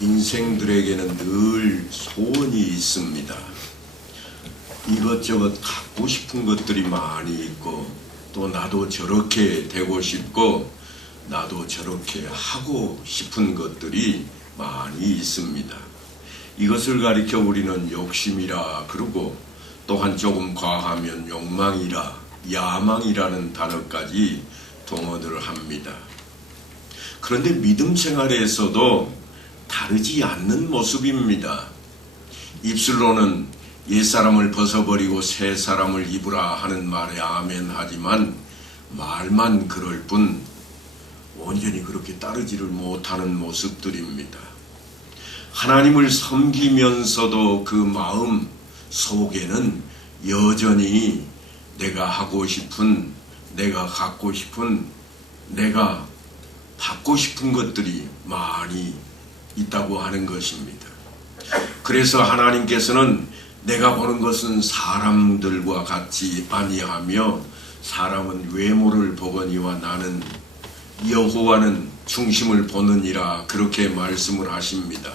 인생들에게는 늘 소원이 있습니다. 이것저것 갖고 싶은 것들이 많이 있고, 또 나도 저렇게 되고 싶고 나도 저렇게 하고 싶은 것들이 많이 있습니다. 이것을 가리켜 우리는 욕심이라 그러고, 또한 조금 과하면 욕망이라, 야망이라는 단어까지 동원을 합니다. 그런데 믿음 생활에서도 다르지 않는 모습입니다. 입술로는 옛사람을 벗어버리고 새 사람을 입으라 하는 말에 아멘 하지만 말만 그럴 뿐 온전히 그렇게 따르지를 못하는 모습들입니다. 하나님을 섬기면서도 그 마음 속에는 여전히 내가 하고 싶은, 내가 갖고 싶은, 내가 받고 싶은 것들이 많이 있다고 하는 것입니다. 그래서 하나님께서는 내가 보는 것은 사람들과 같지 아니하며 사람은 외모를 보거니와 나는 여호와는 중심을 보느니라, 그렇게 말씀을 하십니다.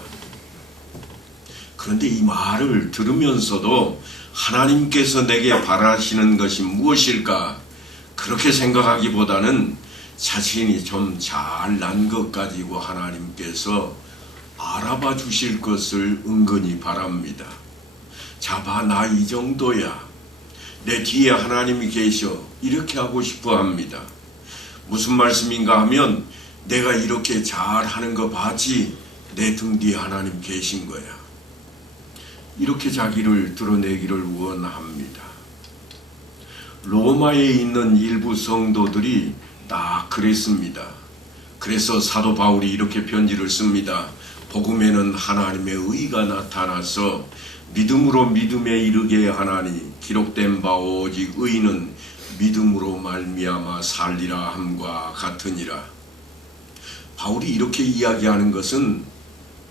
그런데 이 말을 들으면서도 하나님께서 내게 바라시는 것이 무엇일까 그렇게 생각하기보다는 자신이 좀 잘난 것 가지고 하나님께서 알아봐 주실 것을 은근히 바랍니다. 자, 봐, 나 이 정도야. 내 뒤에 하나님이 계셔. 이렇게 하고 싶어 합니다. 무슨 말씀인가 하면 내가 이렇게 잘하는 거 봤지? 내 등 뒤에 하나님 계신 거야. 이렇게 자기를 드러내기를 원합니다. 로마에 있는 일부 성도들이 딱 그랬습니다. 그래서 사도 바울이 이렇게 편지를 씁니다. 복음에는 하나님의 의가 나타나서 믿음으로 믿음에 이르게 하나니 기록된 바 오직 의는 믿음으로 말미암아 살리라 함과 같으니라. 바울이 이렇게 이야기하는 것은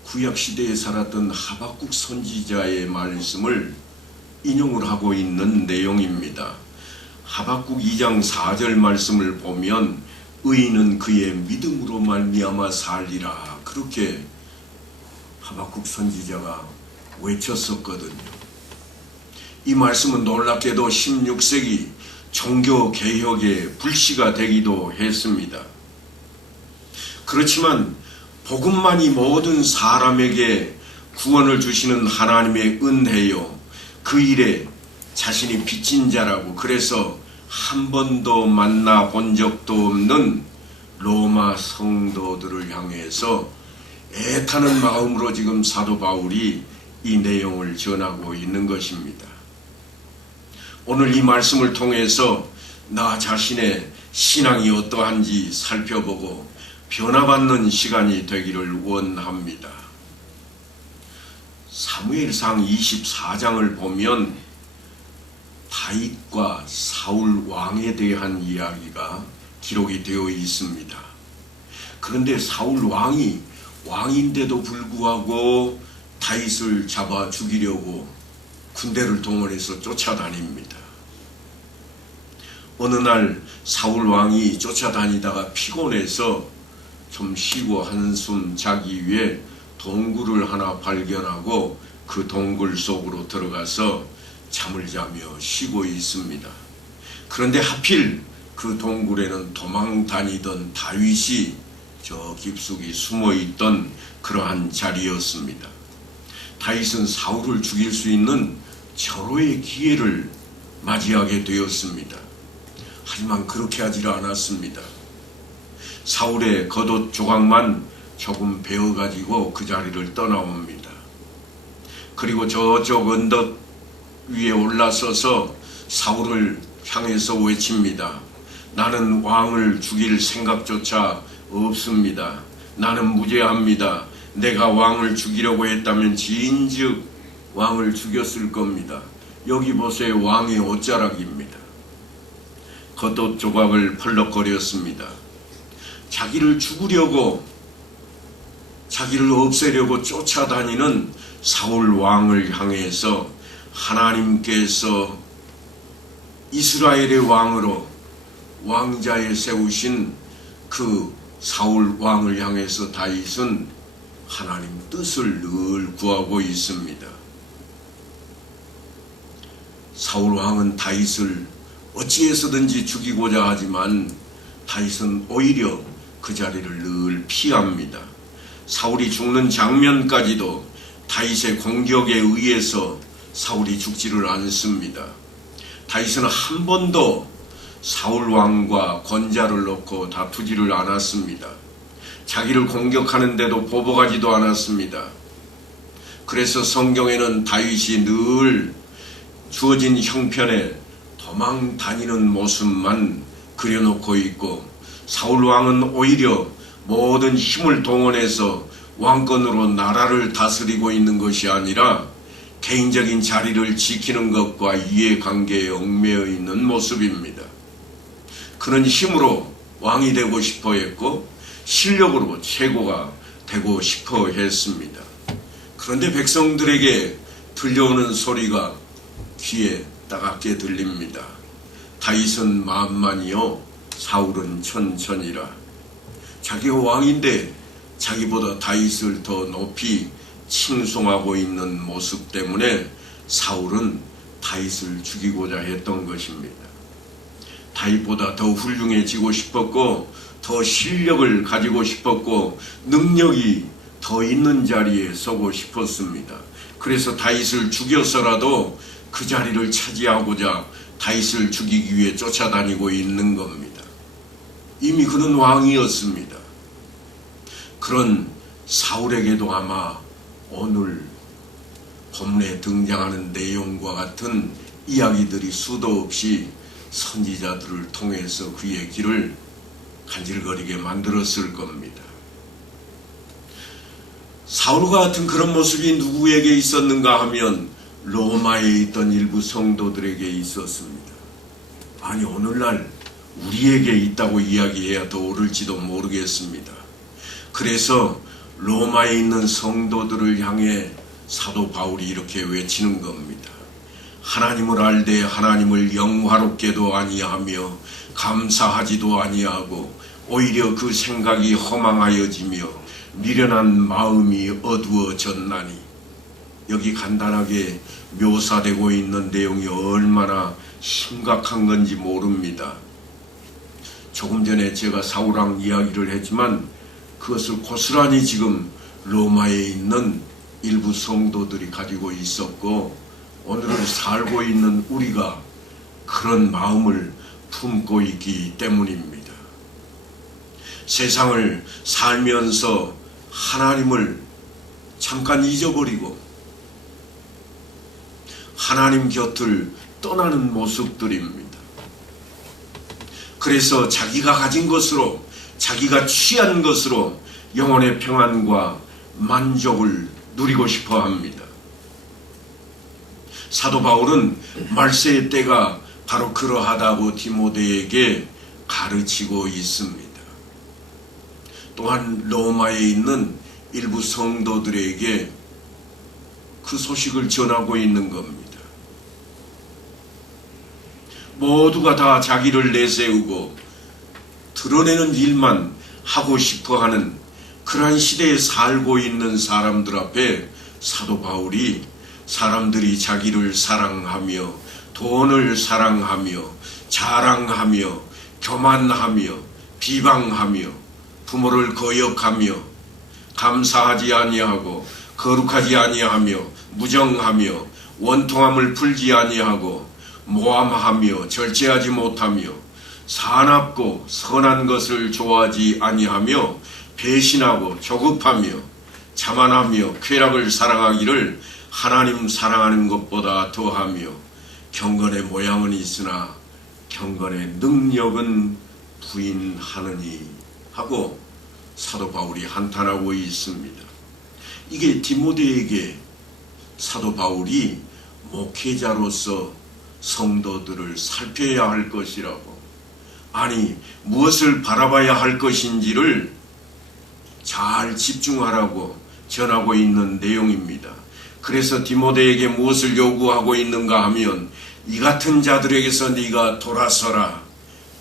구약시대에 살았던 하박국 선지자의 말씀을 인용을 하고 있는 내용입니다. 하박국 2장 4절 말씀을 보면 의인은 그의 믿음으로 말미암아 살리라, 그렇게 하박국 선지자가 외쳤었거든요. 이 말씀은 놀랍게도 16세기 종교개혁의 불씨가 되기도 했습니다. 그렇지만 복음만이 모든 사람에게 구원을 주시는 하나님의 은혜요, 그 일에 자신이 빚진 자라고, 그래서 한 번도 만나본 적도 없는 로마 성도들을 향해서 애타는 마음으로 지금 사도 바울이 이 내용을 전하고 있는 것입니다. 오늘 이 말씀을 통해서 나 자신의 신앙이 어떠한지 살펴보고 변화받는 시간이 되기를 원합니다. 사무엘상 24장을 보면 다윗과 사울 왕에 대한 이야기가 기록이 되어 있습니다. 그런데 사울 왕이 왕인데도 불구하고 다윗을 잡아 죽이려고 군대를 동원해서 쫓아다닙니다. 어느 날 사울 왕이 쫓아다니다가 피곤해서 좀 쉬고 한숨 자기 위해 동굴을 하나 발견하고 그 동굴 속으로 들어가서 잠을 자며 쉬고 있습니다. 그런데 하필 그 동굴에는 도망 다니던 다윗이 저 깊숙이 숨어있던 그러한 자리였습니다. 다윗은 사울을 죽일 수 있는 절호의 기회를 맞이하게 되었습니다. 하지만 그렇게 하지 않았습니다. 사울의 겉옷 조각만 조금 베어가지고 그 자리를 떠나옵니다. 그리고 저쪽 언덕 위에 올라서서 사울을 향해서 외칩니다. 나는 왕을 죽일 생각조차 없습니다. 나는 무죄합니다. 내가 왕을 죽이려고 했다면 진즉 왕을 죽였을 겁니다. 여기 보세요. 왕의 옷자락입니다. 겉옷 조각을 펄럭거렸습니다. 자기를 죽으려고, 자기를 없애려고 쫓아다니는 사울 왕을 향해서 하나님께서 이스라엘의 왕으로 왕자에 세우신 그 사울 왕을 향해서 다윗은 하나님 뜻을 늘 구하고 있습니다. 사울 왕은 다윗을 어찌해서든지 죽이고자 하지만 다윗은 오히려 그 자리를 늘 피합니다. 사울이 죽는 장면까지도 다윗의 공격에 의해서 사울이 죽지를 않습니다. 다윗은 한 번도 사울 왕과 권자를 놓고 다투지를 않았습니다. 자기를 공격하는데도 보복하지도 않았습니다. 그래서 성경에는 다윗이 늘 주어진 형편에 도망 다니는 모습만 그려놓고 있고, 사울 왕은 오히려 모든 힘을 동원해서 왕권으로 나라를 다스리고 있는 것이 아니라 개인적인 자리를 지키는 것과 이해관계에 얽매여 있는 모습입니다. 그는 힘으로 왕이 되고 싶어 했고 실력으로 최고가 되고 싶어 했습니다. 그런데 백성들에게 들려오는 소리가 귀에 따갑게 들립니다. 다윗은 만만이요 사울은 천천이라. 자기가 왕인데 자기보다 다윗을 더 높이 칭송하고 있는 모습 때문에 사울은 다윗을 죽이고자 했던 것입니다. 다윗보다 더 훌륭해지고 싶었고 더 실력을 가지고 싶었고 능력이 더 있는 자리에 서고 싶었습니다. 그래서 다윗을 죽여서라도 그 자리를 차지하고자 다윗을 죽이기 위해 쫓아다니고 있는 겁니다. 이미 그는 왕이었습니다. 그런 사울에게도 아마 오늘 본문에 등장하는 내용과 같은 이야기들이 수도 없이 선지자들을 통해서 그의 길을 간질거리게 만들었을 겁니다. 사울과 같은 그런 모습이 누구에게 있었는가 하면 로마에 있던 일부 성도들에게 있었습니다. 아니 오늘날 우리에게 있다고 이야기해야 더 옳을지도 모르겠습니다. 그래서 로마에 있는 성도들을 향해 사도 바울이 이렇게 외치는 겁니다. 하나님을 알되 하나님을 영화롭게도 아니하며 감사하지도 아니하고 오히려 그 생각이 허망하여지며 미련한 마음이 어두워졌나니. 여기 간단하게 묘사되고 있는 내용이 얼마나 심각한 건지 모릅니다. 조금 전에 제가 사울왕 이야기를 했지만 그것을 고스란히 지금 로마에 있는 일부 성도들이 가지고 있었고 오늘을 살고 있는 우리가 그런 마음을 품고 있기 때문입니다. 세상을 살면서 하나님을 잠깐 잊어버리고 하나님 곁을 떠나는 모습들입니다. 그래서 자기가 가진 것으로 자기가 취한 것으로 영혼의 평안과 만족을 누리고 싶어 합니다. 사도 바울은 말세의 때가 바로 그러하다고 디모데에게 가르치고 있습니다. 또한 로마에 있는 일부 성도들에게 그 소식을 전하고 있는 겁니다. 모두가 다 자기를 내세우고 드러내는 일만 하고 싶어하는 그러한 시대에 살고 있는 사람들 앞에 사도 바울이 사람들이 자기를 사랑하며 돈을 사랑하며 자랑하며 교만하며 비방하며 부모를 거역하며 감사하지 아니하고 거룩하지 아니하며 무정하며 원통함을 풀지 아니하고 모함하며 절제하지 못하며 사납고 선한 것을 좋아하지 아니하며 배신하고 조급하며 자만하며 쾌락을 사랑하기를 하나님 사랑하는 것보다 더하며 경건의 모양은 있으나 경건의 능력은 부인하느니 하고 사도 바울이 한탄하고 있습니다. 이게 디모데에게 사도 바울이 목회자로서 성도들을 살펴야 할 것이라고, 아니 무엇을 바라봐야 할 것인지를 잘 집중하라고 전하고 있는 내용입니다. 그래서 디모데에게 무엇을 요구하고 있는가 하면 이 같은 자들에게서 네가 돌아서라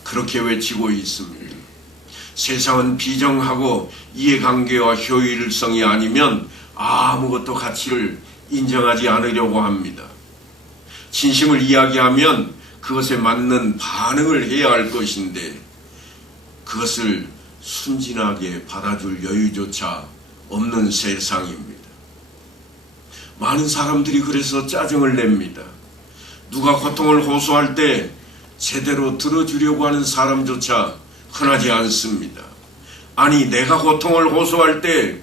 그렇게 외치고 있습니다. 세상은 비정하고 이해관계와 효율성이 아니면 아무것도 가치를 인정하지 않으려고 합니다. 진심을 이야기하면 그것에 맞는 반응을 해야 할 것인데 그것을 순진하게 받아줄 여유조차 없는 세상입니다. 많은 사람들이 그래서 짜증을 냅니다. 누가 고통을 호소할 때 제대로 들어주려고 하는 사람조차 흔하지 않습니다. 아니, 내가 고통을 호소할 때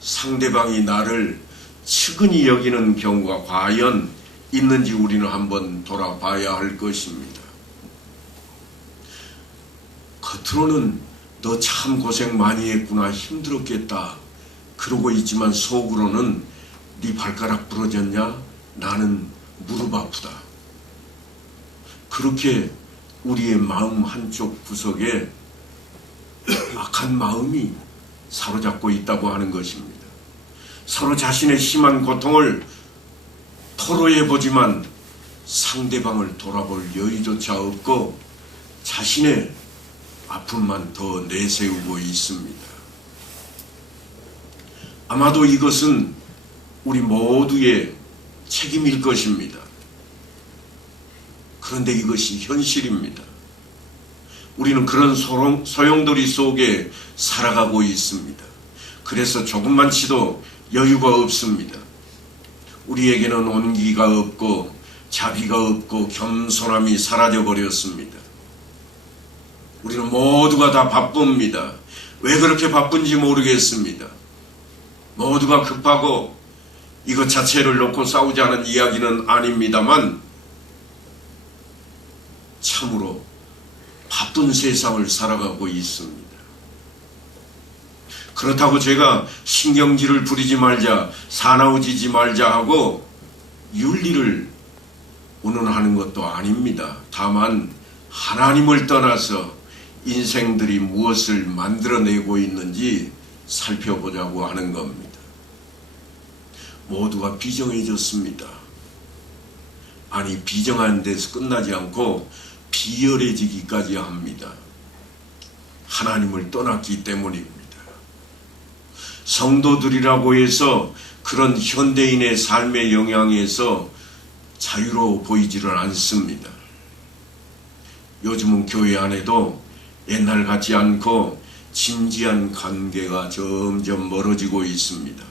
상대방이 나를 측은히 여기는 경우가 과연 있는지 우리는 한번 돌아봐야 할 것입니다. 겉으로는 너 참 고생 많이 했구나, 힘들었겠다 그러고 있지만 속으로는 네 발가락 부러졌냐? 나는 무릎 아프다. 그렇게 우리의 마음 한쪽 구석에 악한 마음이 사로잡고 있다고 하는 것입니다. 서로 자신의 심한 고통을 토로해보지만 상대방을 돌아볼 여유조차 없고 자신의 아픔만 더 내세우고 있습니다. 아마도 이것은 우리 모두의 책임일 것입니다. 그런데 이것이 현실입니다. 우리는 그런 소용돌이 속에 살아가고 있습니다. 그래서 조금만치도 여유가 없습니다. 우리에게는 온기가 없고 자비가 없고 겸손함이 사라져버렸습니다. 우리는 모두가 다 바쁩니다. 왜 그렇게 바쁜지 모르겠습니다. 모두가 급하고 이것 자체를 놓고 싸우자는 이야기는 아닙니다만 참으로 바쁜 세상을 살아가고 있습니다. 그렇다고 제가 신경질을 부리지 말자, 사나워지지 말자 하고 윤리를 운운하는 것도 아닙니다. 다만 하나님을 떠나서 인생들이 무엇을 만들어내고 있는지 살펴보자고 하는 겁니다. 모두가 비정해졌습니다. 아니, 비정한 데서 끝나지 않고 비열해지기까지 합니다. 하나님을 떠났기 때문입니다. 성도들이라고 해서 그런 현대인의 삶의 영향에서 자유로워 보이지를 않습니다. 요즘은 교회 안에도 옛날 같지 않고 진지한 관계가 점점 멀어지고 있습니다.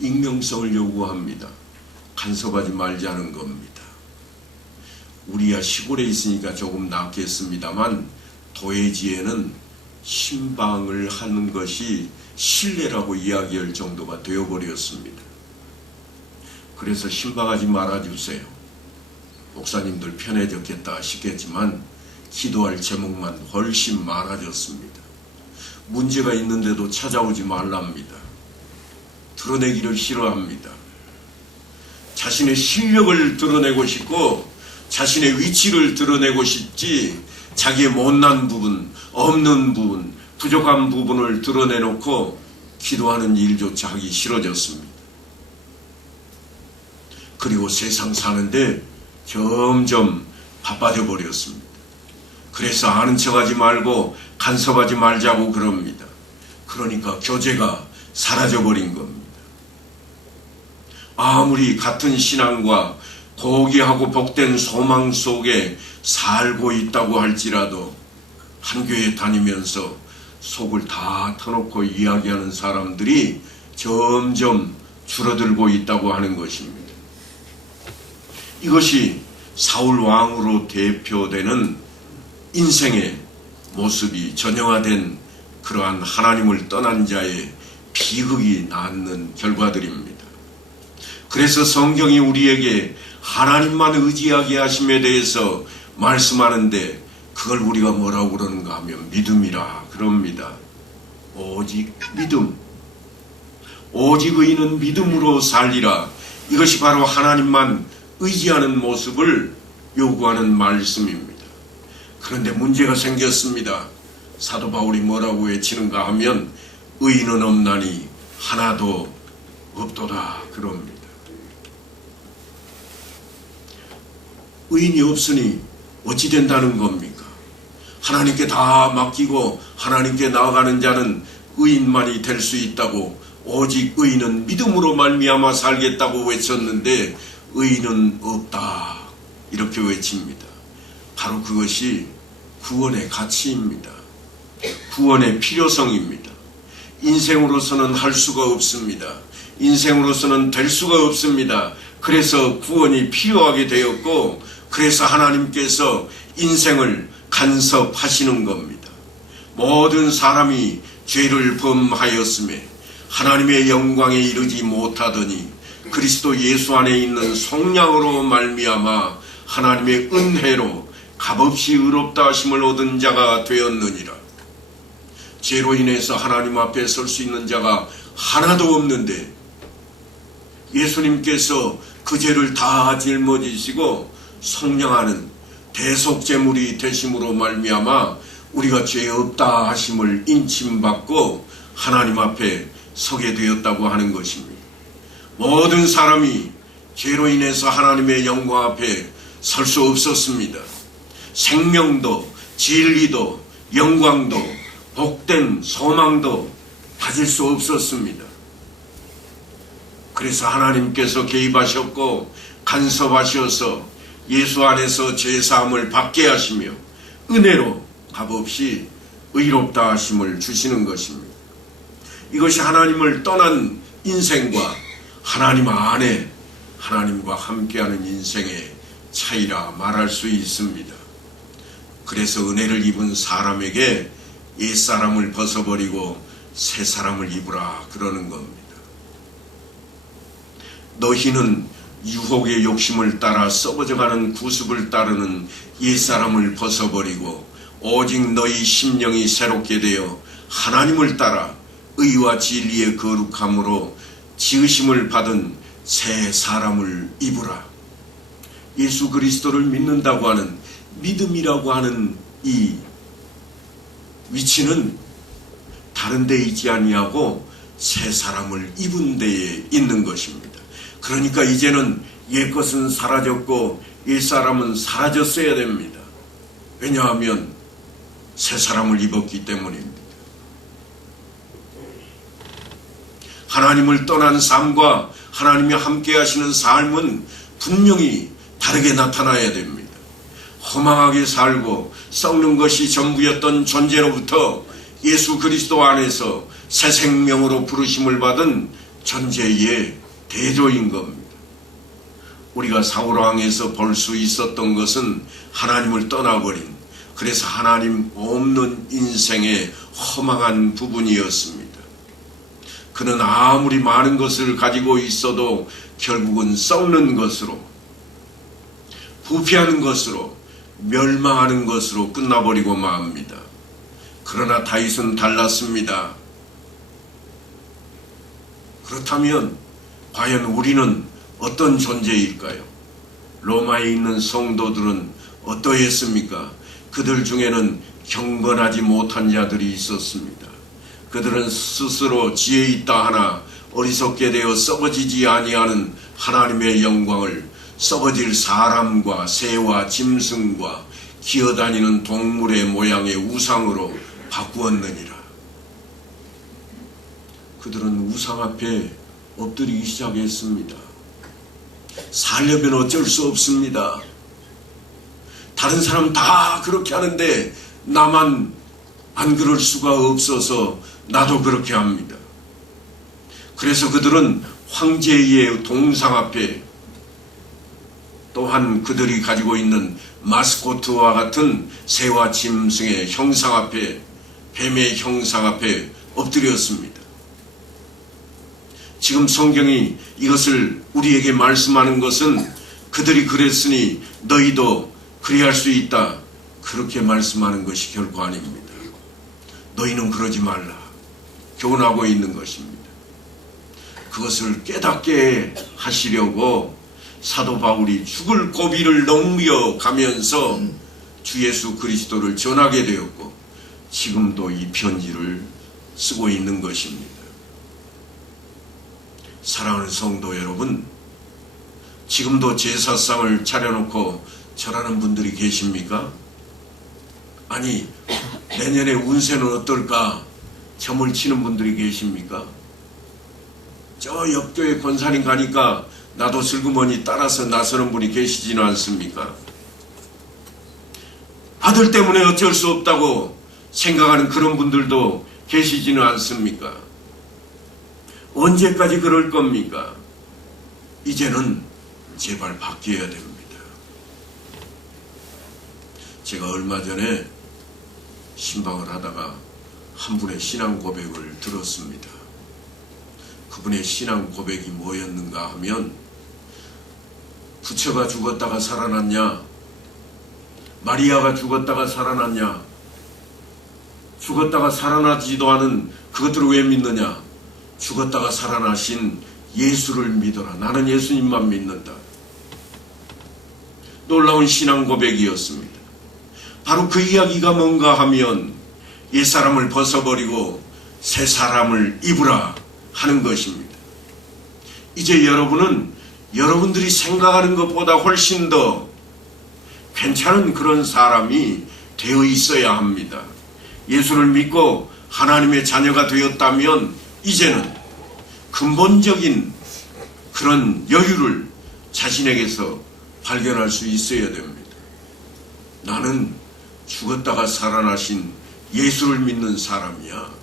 익명성을 요구합니다. 간섭하지 말자는 겁니다. 우리야 시골에 있으니까 조금 낫겠습니다만 도회지에는 신방을 하는 것이 신뢰라고 이야기할 정도가 되어버렸습니다. 그래서 신방하지 말아주세요. 목사님들 편해졌겠다 싶겠지만 기도할 제목만 훨씬 많아졌습니다. 문제가 있는데도 찾아오지 말랍니다. 드러내기를 싫어합니다. 자신의 실력을 드러내고 싶고 자신의 위치를 드러내고 싶지 자기의 못난 부분, 없는 부분, 부족한 부분을 드러내놓고 기도하는 일조차 하기 싫어졌습니다. 그리고 세상 사는데 점점 바빠져 버렸습니다. 그래서 아는 척하지 말고 간섭하지 말자고 그럽니다. 그러니까 교제가 사라져버린 겁니다. 아무리 같은 신앙과 고귀하고 복된 소망 속에 살고 있다고 할지라도 한 교회 다니면서 속을 다 터놓고 이야기하는 사람들이 점점 줄어들고 있다고 하는 것입니다. 이것이 사울 왕으로 대표되는 인생의 모습이 전형화된 그러한 하나님을 떠난 자의 비극이 낳는 결과들입니다. 그래서 성경이 우리에게 하나님만 의지하게 하심에 대해서 말씀하는데 그걸 우리가 뭐라고 그러는가 하면 믿음이라 그럽니다. 오직 믿음. 오직 의인은 믿음으로 살리라. 이것이 바로 하나님만 의지하는 모습을 요구하는 말씀입니다. 그런데 문제가 생겼습니다. 사도 바울이 뭐라고 외치는가 하면 의인은 없나니 하나도 없도다 그럽니다. 의인이 없으니 어찌 된다는 겁니까? 하나님께 다 맡기고 하나님께 나아가는 자는 의인만이 될 수 있다고, 오직 의인은 믿음으로 말미암아 살겠다고 외쳤는데 의인은 없다 이렇게 외칩니다. 바로 그것이 구원의 가치입니다. 구원의 필요성입니다. 인생으로서는 할 수가 없습니다. 인생으로서는 될 수가 없습니다. 그래서 구원이 필요하게 되었고, 그래서 하나님께서 인생을 간섭하시는 겁니다. 모든 사람이 죄를 범하였음에 하나님의 영광에 이르지 못하더니 그리스도 예수 안에 있는 성령으로 말미암아 하나님의 은혜로 값없이 의롭다 하심을 얻은 자가 되었느니라. 죄로 인해서 하나님 앞에 설 수 있는 자가 하나도 없는데 예수님께서 그 죄를 다 짊어지시고 성령하는 대속제물이 되심으로 말미암아 우리가 죄 없다 하심을 인침받고 하나님 앞에 서게 되었다고 하는 것입니다. 모든 사람이 죄로 인해서 하나님의 영광 앞에 설 수 없었습니다. 생명도 진리도 영광도 복된 소망도 가질 수 없었습니다. 그래서 하나님께서 개입하셨고 간섭하셔서 예수 안에서 죄사함을 받게 하시며 은혜로 값없이 의롭다 하심을 주시는 것입니다. 이것이 하나님을 떠난 인생과 하나님 안에 하나님과 함께하는 인생의 차이라 말할 수 있습니다. 그래서 은혜를 입은 사람에게 옛사람을 벗어버리고 새 사람을 입으라 그러는 겁니다. 너희는 유혹의 욕심을 따라 썩어져가는 구습을 따르는 옛사람을 벗어버리고 오직 너희 심령이 새롭게 되어 하나님을 따라 의와 진리의 거룩함으로 지으심을 받은 새 사람을 입으라. 예수 그리스도를 믿는다고 하는 믿음이라고 하는 이 위치는 다른 데 있지 아니하고 새 사람을 입은 데에 있는 것입니다. 그러니까 이제는 옛것은 사라졌고 옛사람은 사라졌어야 됩니다. 왜냐하면 새 사람을 입었기 때문입니다. 하나님을 떠난 삶과 하나님이 함께 하시는 삶은 분명히 다르게 나타나야 됩니다. 허망하게 살고 썩는 것이 전부였던 존재로부터 예수 그리스도 안에서 새 생명으로 부르심을 받은 존재의 대조인 겁니다. 우리가 사울왕에서 볼 수 있었던 것은 하나님을 떠나버린, 그래서 하나님 없는 인생의 허망한 부분이었습니다. 그는 아무리 많은 것을 가지고 있어도 결국은 썩는 것으로, 부패하는 것으로, 멸망하는 것으로 끝나버리고 맙니다. 그러나 다윗은 달랐습니다. 그렇다면 과연 우리는 어떤 존재일까요? 로마에 있는 성도들은 어떠했습니까? 그들 중에는 경건하지 못한 자들이 있었습니다. 그들은 스스로 지혜 있다 하나 어리석게 되어 썩어지지 아니하는 하나님의 영광을 썩어질 사람과 새와 짐승과 기어다니는 동물의 모양의 우상으로 바꾸었느니라. 그들은 우상 앞에 엎드리기 시작했습니다. 살려면 어쩔 수 없습니다. 다른 사람 다 그렇게 하는데 나만 안 그럴 수가 없어서 나도 그렇게 합니다. 그래서 그들은 황제의 동상 앞에, 또한 그들이 가지고 있는 마스코트와 같은 새와 짐승의 형상 앞에, 뱀의 형상 앞에 엎드렸습니다. 지금 성경이 이것을 우리에게 말씀하는 것은 그들이 그랬으니 너희도 그리할 수 있다, 그렇게 말씀하는 것이 결코 아닙니다. 너희는 그러지 말라 교훈하고 있는 것입니다. 그것을 깨닫게 하시려고 사도 바울이 죽을 고비를 넘겨가면서 주 예수 그리스도를 전하게 되었고 지금도 이 편지를 쓰고 있는 것입니다. 사랑하는 성도 여러분, 지금도 제사상을 차려놓고 절하는 분들이 계십니까? 아니, 내년에 운세는 어떨까 점을 치는 분들이 계십니까? 저 옆교회 권사님 가니까 나도 슬그머니 따라서 나서는 분이 계시지는 않습니까? 아들 때문에 어쩔 수 없다고 생각하는 그런 분들도 계시지는 않습니까? 언제까지 그럴 겁니까? 이제는 제발 바뀌어야 됩니다. 제가 얼마 전에 신방을 하다가 한 분의 신앙 고백을 들었습니다. 그분의 신앙 고백이 뭐였는가 하면, 부처가 죽었다가 살아났냐, 마리아가 죽었다가 살아났냐, 죽었다가 살아나지도 않은 그것들을 왜 믿느냐, 죽었다가 살아나신 예수를 믿어라. 나는 예수님만 믿는다. 놀라운 신앙 고백이었습니다. 바로 그 이야기가 뭔가 하면, 옛사람을 벗어버리고 새 사람을 입으라 하는 것입니다. 이제 여러분은 여러분들이 생각하는 것보다 훨씬 더 괜찮은 그런 사람이 되어 있어야 합니다. 예수를 믿고 하나님의 자녀가 되었다면 이제는 근본적인 그런 여유를 자신에게서 발견할 수 있어야 됩니다. 나는 죽었다가 살아나신 예수를 믿는 사람이야.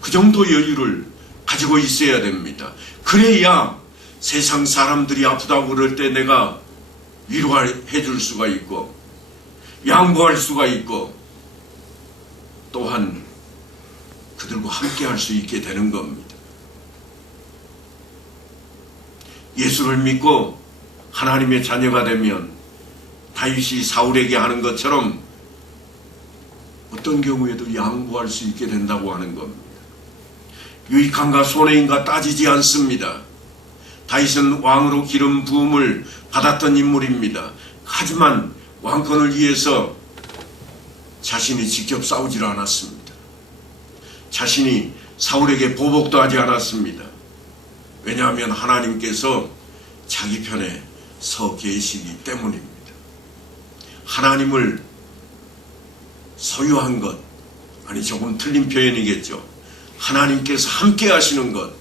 그 정도 여유를 가지고 있어야 됩니다. 그래야 세상 사람들이 아프다고 그럴 때 내가 위로해 줄 수가 있고 양보할 수가 있고 또한 그들과 함께 할 수 있게 되는 겁니다. 예수를 믿고 하나님의 자녀가 되면 다윗이 사울에게 하는 것처럼 어떤 경우에도 양보할 수 있게 된다고 하는 겁니다. 유익한가 손해인가 따지지 않습니다. 다윗은 왕으로 기름 부음을 받았던 인물입니다. 하지만 왕권을 위해서 자신이 직접 싸우질 않았습니다. 자신이 사울에게 보복도 하지 않았습니다. 왜냐하면 하나님께서 자기 편에 서 계시기 때문입니다. 하나님을 소유한 것, 아니 조금 틀린 표현이겠죠. 하나님께서 함께 하시는 것,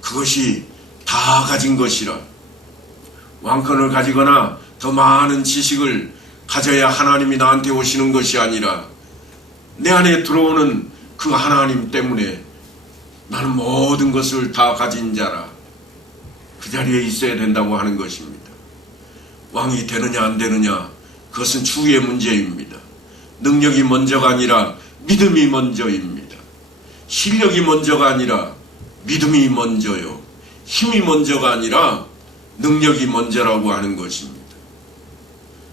그것이 다 가진 것이라. 왕권을 가지거나 더 많은 지식을 가져야 하나님이 나한테 오시는 것이 아니라 내 안에 들어오는 그 하나님 때문에 나는 모든 것을 다 가진 자라. 그 자리에 있어야 된다고 하는 것입니다. 왕이 되느냐 안 되느냐, 그것은 추후의 문제입니다. 능력이 먼저가 아니라 믿음이 먼저입니다. 실력이 먼저가 아니라 믿음이 먼저요. 힘이 먼저가 아니라 능력이 먼저라고 하는 것입니다.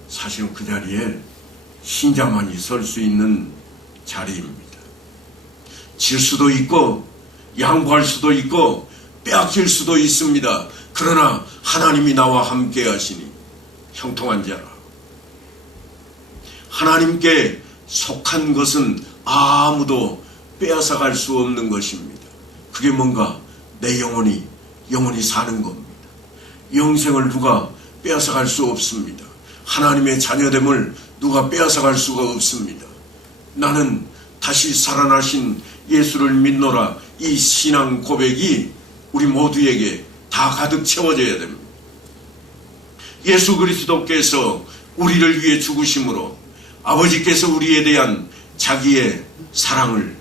사실은 그 자리에 신자만이 설 수 있는 자리입니다. 질 수도 있고 양보할 수도 있고 빼앗길 수도 있습니다. 그러나 하나님이 나와 함께 하시니 형통한 자라. 하나님께 속한 것은 아무도 빼앗아갈 수 없는 것입니다. 그게 뭔가 내 영혼이 사는 겁니다. 영생을 누가 빼앗아갈 수 없습니다. 하나님의 자녀됨을 누가 빼앗아갈 수가 없습니다. 나는 다시 살아나신 예수를 믿노라. 이 신앙 고백이 우리 모두에게 다 가득 채워져야 됩니다. 예수 그리스도께서 우리를 위해 죽으심으로 아버지께서 우리에 대한 자기의 사랑을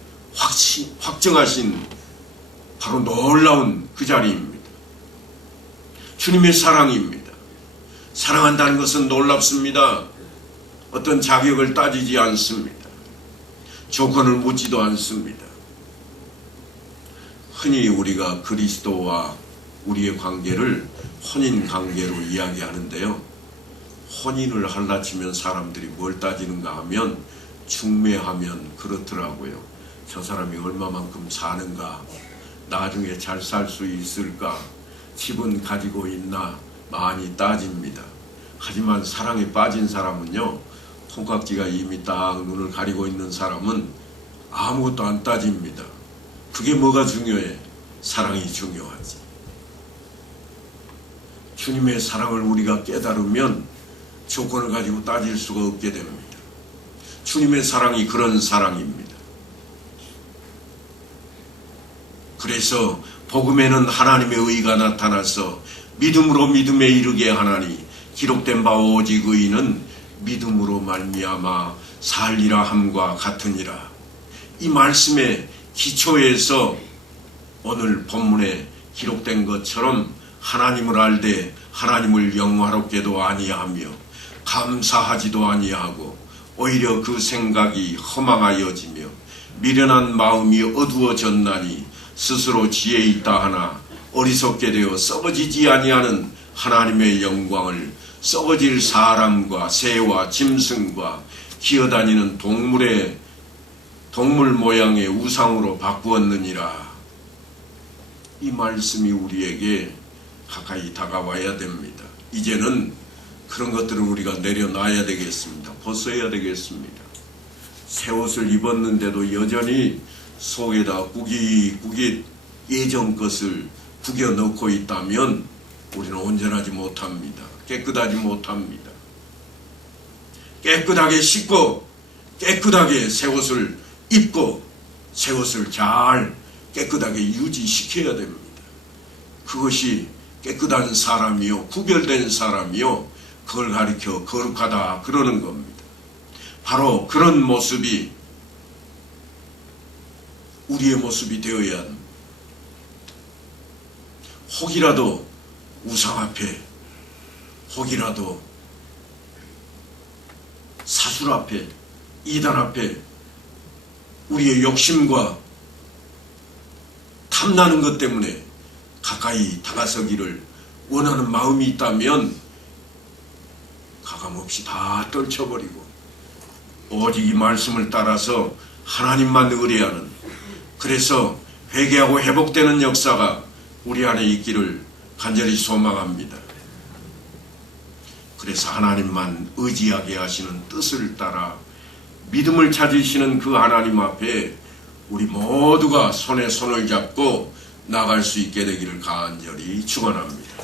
확증하신 바로 놀라운 그 자리입니다. 주님의 사랑입니다. 사랑한다는 것은 놀랍습니다. 어떤 자격을 따지지 않습니다. 조건을 묻지도 않습니다. 흔히 우리가 그리스도와 우리의 관계를 혼인 관계로 이야기하는데요. 혼인을 할라 치면 사람들이 뭘 따지는가 하면 중매하면 그렇더라고요. 저 사람이 얼마만큼 사는가, 나중에 잘 살 수 있을까, 집은 가지고 있나 많이 따집니다. 하지만 사랑에 빠진 사람은요, 콩깍지가 이미 딱 눈을 가리고 있는 사람은 아무것도 안 따집니다. 그게 뭐가 중요해? 사랑이 중요하지. 주님의 사랑을 우리가 깨달으면 조건을 가지고 따질 수가 없게 됩니다. 주님의 사랑이 그런 사랑입니다. 그래서 복음에는 하나님의 의가 나타나서 믿음으로 믿음에 이르게 하나니 기록된 바 오직 의인은 믿음으로 말미암아 살리라 함과 같으니라. 이 말씀의 기초에서 오늘 본문에 기록된 것처럼 하나님을 알되 하나님을 영화롭게도 아니하며 감사하지도 아니하고 오히려 그 생각이 허망하여지며 미련한 마음이 어두워졌나니 스스로 지혜 있다 하나 어리석게 되어 썩어지지 아니하는 하나님의 영광을 썩어질 사람과 새와 짐승과 기어다니는 동물 모양의 우상으로 바꾸었느니라. 이 말씀이 우리에게 가까이 다가와야 됩니다. 이제는 그런 것들을 우리가 내려놔야 되겠습니다. 벗어야 되겠습니다. 새 옷을 입었는데도 여전히 속에다 꾸깃꾸깃 예전 것을 구겨 넣고 있다면 우리는 온전하지 못합니다. 깨끗하지 못합니다. 깨끗하게 씻고 깨끗하게 새 옷을 입고 새 옷을 잘 깨끗하게 유지시켜야 됩니다. 그것이 깨끗한 사람이요 구별된 사람이요 그걸 가리켜 거룩하다 그러는 겁니다. 바로 그런 모습이 우리의 모습이 되어야 합니다. 혹이라도 우상 앞에 혹이라도 사술 앞에 이단 앞에 우리의 욕심과 탐나는 것 때문에 가까이 다가서기를 원하는 마음이 있다면 가감없이 다 떨쳐버리고 오직 이 말씀을 따라서 하나님만 의뢰하는, 그래서 회개하고 회복되는 역사가 우리 안에 있기를 간절히 소망합니다. 그래서 하나님만 의지하게 하시는 뜻을 따라 믿음을 찾으시는 그 하나님 앞에 우리 모두가 손에 손을 잡고 나갈 수 있게 되기를 간절히 축원합니다.